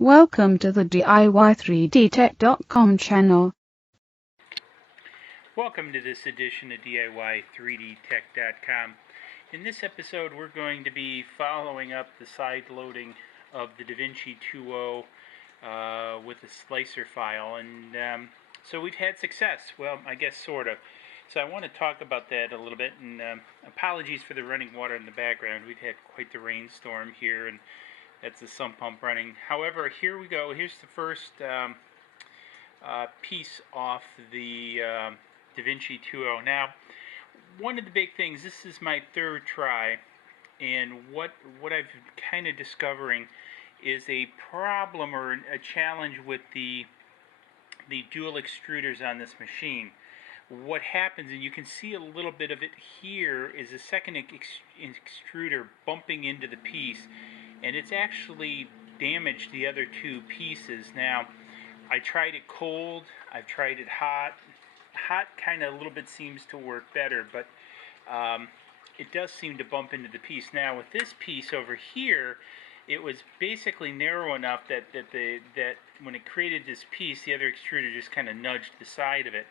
Welcome to the DIY3DTech.com channel. Welcome to this edition of DIY3DTech.com. In this episode, we're going to be following up the side loading of the Vinci 2.0 with a slicer file, and so we've had success. Well, I guess sort of. So I want to talk about that a little bit, and apologies for the running water in the background. We've had quite the rainstorm here, and that's the sump pump running. However, here we go. Here's the first piece off the Vinci 2.0. Now, one of the big things, this is my third try, and what I've kind of discovering is a problem or a challenge with the dual extruders on this machine. What happens, and you can see a little bit of it here, is a second extruder bumping into the piece, and it's actually damaged the other two pieces. Now, I tried it cold, I've tried it hot. Hot kind of a little bit seems to work better, but it does seem to bump into the piece. Now, with this piece over here, it was basically narrow enough that when it created this piece, the other extruder just kind of nudged the side of it.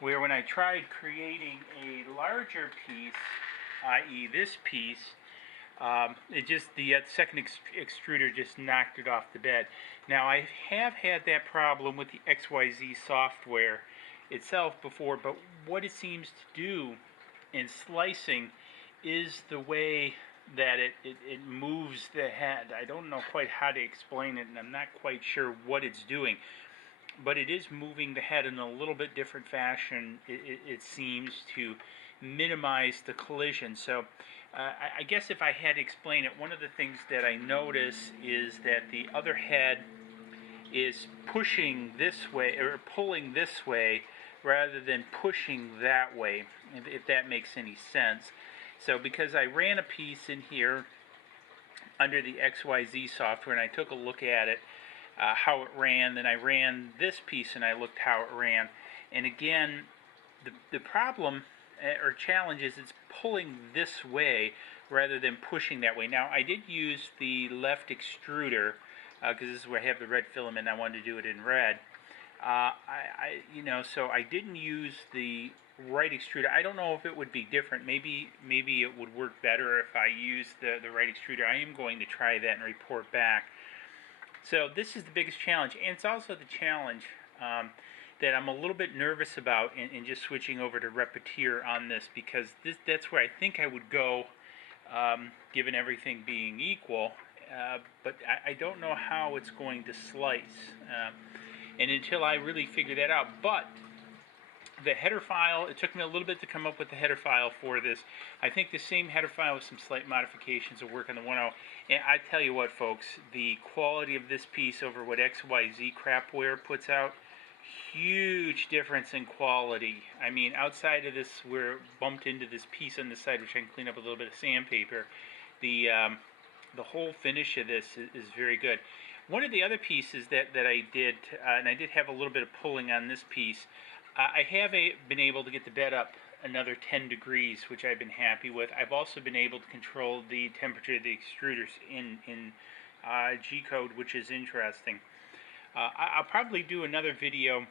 Where when I tried creating a larger piece, i.e. this piece, the second extruder just knocked it off the bed. Now, I have had that problem with the XYZ software itself before, but what it seems to do in slicing is the way that it moves the head. I don't know quite how to explain it, and I'm not quite sure what it's doing, but it is moving the head in a little bit different fashion, it seems, to minimize the collision. So I guess if I had to explain it, one of the things that I notice is that the other head is pushing this way, or pulling this way, rather than pushing that way, if that makes any sense. So because I ran a piece in here under the XYZ software, and I took a look at it, how it ran, then I ran this piece and I looked how it ran, and again, the problem or challenge is it's pulling this way rather than pushing that way. Now, I did use the left extruder because this is where I have the red filament. I wanted to do it in red. So I didn't use the right extruder. I don't know if it would be different. Maybe it would work better if I used the right extruder. I am going to try that and report back. So this is the biggest challenge, and it's also the challenge that I'm a little bit nervous about in just switching over to Repetier on this, because that's where I think I would go, given everything being equal, but I don't know how it's going to slice, and until I really figure that out. But the header file, it took me a little bit to come up with the header file for this. I think the same header file with some slight modifications will work on the 1.0. And I tell you what, folks, the quality of this piece over what XYZ crapware puts out, huge difference in quality. I mean, outside of this, where it bumped into this piece on the side, which I can clean up with a little bit of sandpaper, the whole finish of this is very good. One of the other pieces that I did, and I did have a little bit of pulling on this piece, I have been able to get the bed up another 10 degrees, which I've been happy with. I've also been able to control the temperature of the extruders in GCode, which is interesting. I'll probably do another video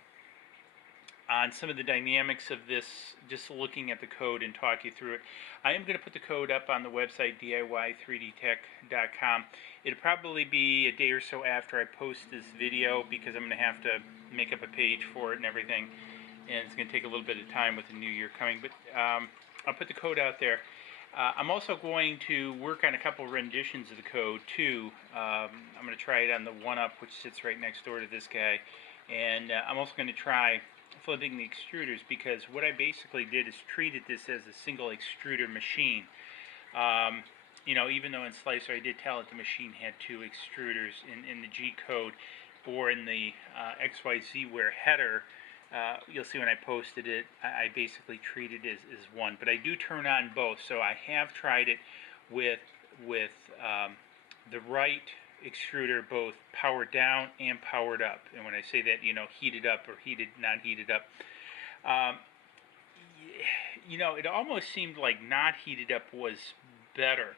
on some of the dynamics of this, just looking at the code and talk you through it. I am going to put the code up on the website, DIY3DTech.com. It'll probably be a day or so after I post this video, because I'm going to have to make up a page for it and everything, and it's going to take a little bit of time with the new year coming, but I'll put the code out there. I'm also going to work on a couple renditions of the code too. I'm going to try it on the 1-up, which sits right next door to this guy, and I'm also going to try flipping the extruders, because what I basically did is treated this as a single extruder machine. Even though in Slicer I did tell it the machine had two extruders, in the G-code or in the XYZware header, you'll see when I posted it, I basically treat it as one. But I do turn on both, so I have tried it with the right extruder, both powered down and powered up. And when I say that, heated up or not heated up. It almost seemed like not heated up was better.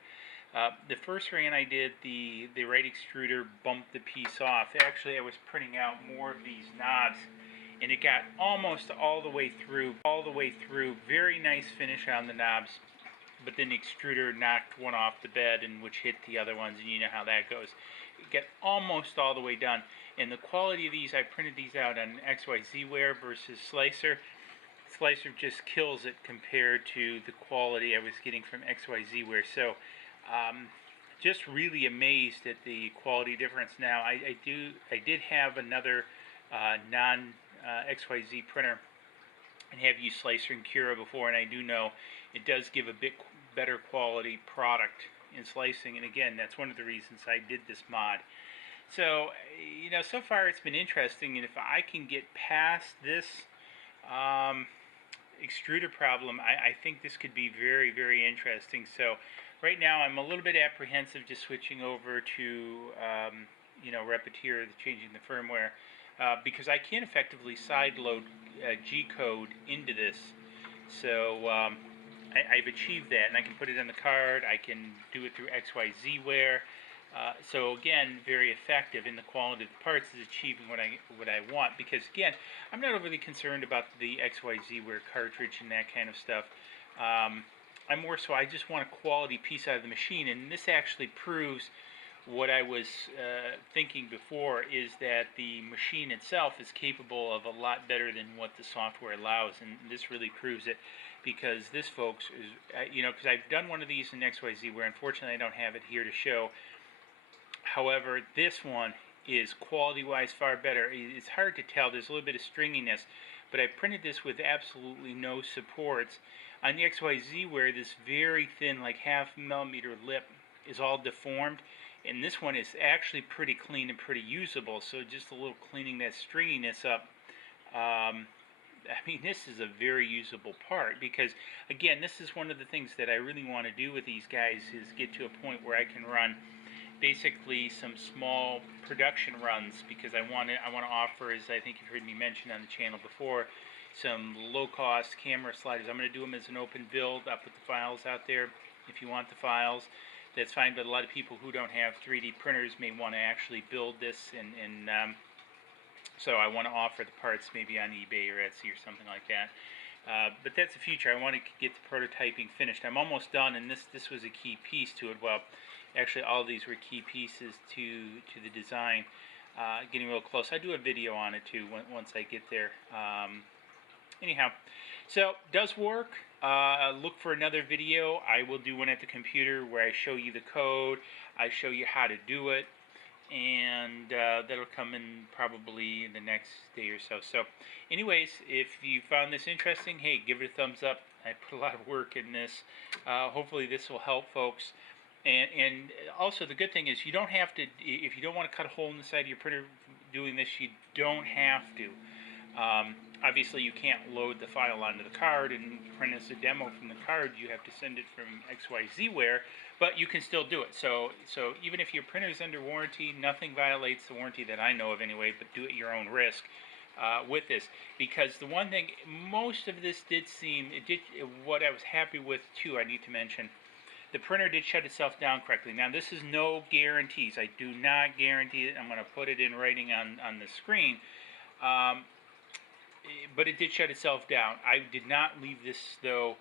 The first ran I did, the right extruder bumped the piece off. Actually, I was printing out more of these knobs, and it got almost all the way through. Very nice finish on the knobs, but then the extruder knocked one off the bed, and which hit the other ones, and you know how that goes. It got almost all the way done, and the quality of these, I printed these out on XYZware versus Slicer. Slicer just kills it compared to the quality I was getting from XYZware. So just really amazed at the quality difference. Now I did have another non XYZ printer and have used Slicer and Cura before, and I do know it does give a bit better quality product in slicing, and again, that's one of the reasons I did this mod. So, you know, so far it's been interesting, and if I can get past this extruder problem, I think this could be very, very interesting. So right now I'm a little bit apprehensive just switching over to you know, Repetier, changing the firmware, because I can effectively sideload GCode into this. So I've achieved that, and I can put it on the card. I can do it through XYZware. So again, very effective, in the quality of the parts is achieving what I want, because again, I'm not overly concerned about the XYZware cartridge and that kind of stuff. I'm more so, I just want a quality piece out of the machine, and this actually proves what I was thinking before, is that the machine itself is capable of a lot better than what the software allows, and this really proves it, because this, folks, is, you know, because I've done one of these in XYZware. Unfortunately, I don't have it here to show. However, this one is quality-wise far better. It's hard to tell. There's a little bit of stringiness, but I printed this with absolutely no supports. On the XYZware, this very thin, like half-millimeter lip is all deformed, and this one is actually pretty clean and pretty usable. So just a little cleaning that stringiness up. I mean, this is a very usable part, because again, this is one of the things that I really want to do with these guys, is get to a point where I can run basically some small production runs, because I want to offer, as I think you've heard me mention on the channel before, some low-cost camera sliders. I'm going to do them as an open build. I'll put the files out there if you want the files. That's fine, but a lot of people who don't have 3D printers may want to actually build this, and so I want to offer the parts maybe on eBay or Etsy or something like that. But that's the future. I want to get the prototyping finished. I'm almost done, and this was a key piece to it. Well, actually, all of these were key pieces to the design. Getting real close. I do a video on it too once I get there. Anyhow, so does work. Look for another video. I will do one at the computer where I show you the code. I show you how to do it, and that'll come in probably in the next day or so. So anyways, if you found this interesting, hey, give it a thumbs up. I put a lot of work in this. Hopefully this will help folks. And also, the good thing is, you don't have to, if you don't want to cut a hole in the side of your printer doing this, you don't have to. Obviously, you can't load the file onto the card and print as a demo from the card. You have to send it from XYZware, but you can still do it. So even if your printer is under warranty, nothing violates the warranty that I know of anyway, but do it at your own risk with this. Because the one thing, most of this did seem, what I was happy with too, I need to mention, the printer did shut itself down correctly. Now, this is no guarantees. I do not guarantee it. I'm going to put it in writing on the screen. But it did shut itself down. I did not leave this, though,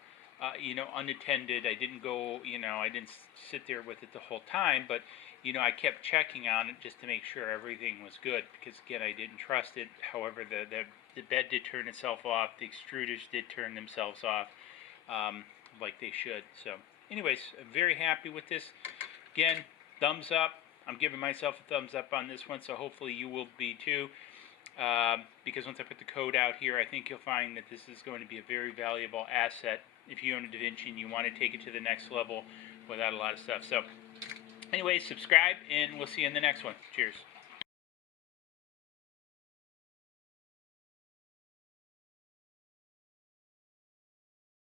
you know, unattended. I didn't go, you know, I didn't sit there with it the whole time. But, you know, I kept checking on it just to make sure everything was good. Because, again, I didn't trust it. However, the bed did turn itself off. The extruders did turn themselves off like they should. So, anyways, I'm very happy with this. Again, thumbs up. I'm giving myself a thumbs up on this one, so hopefully you will be too. Because once I put the code out here, I think you'll find that this is going to be a very valuable asset if you own a DaVinci and you want to take it to the next level without a lot of stuff. So, anyways, subscribe, and we'll see you in the next one. Cheers.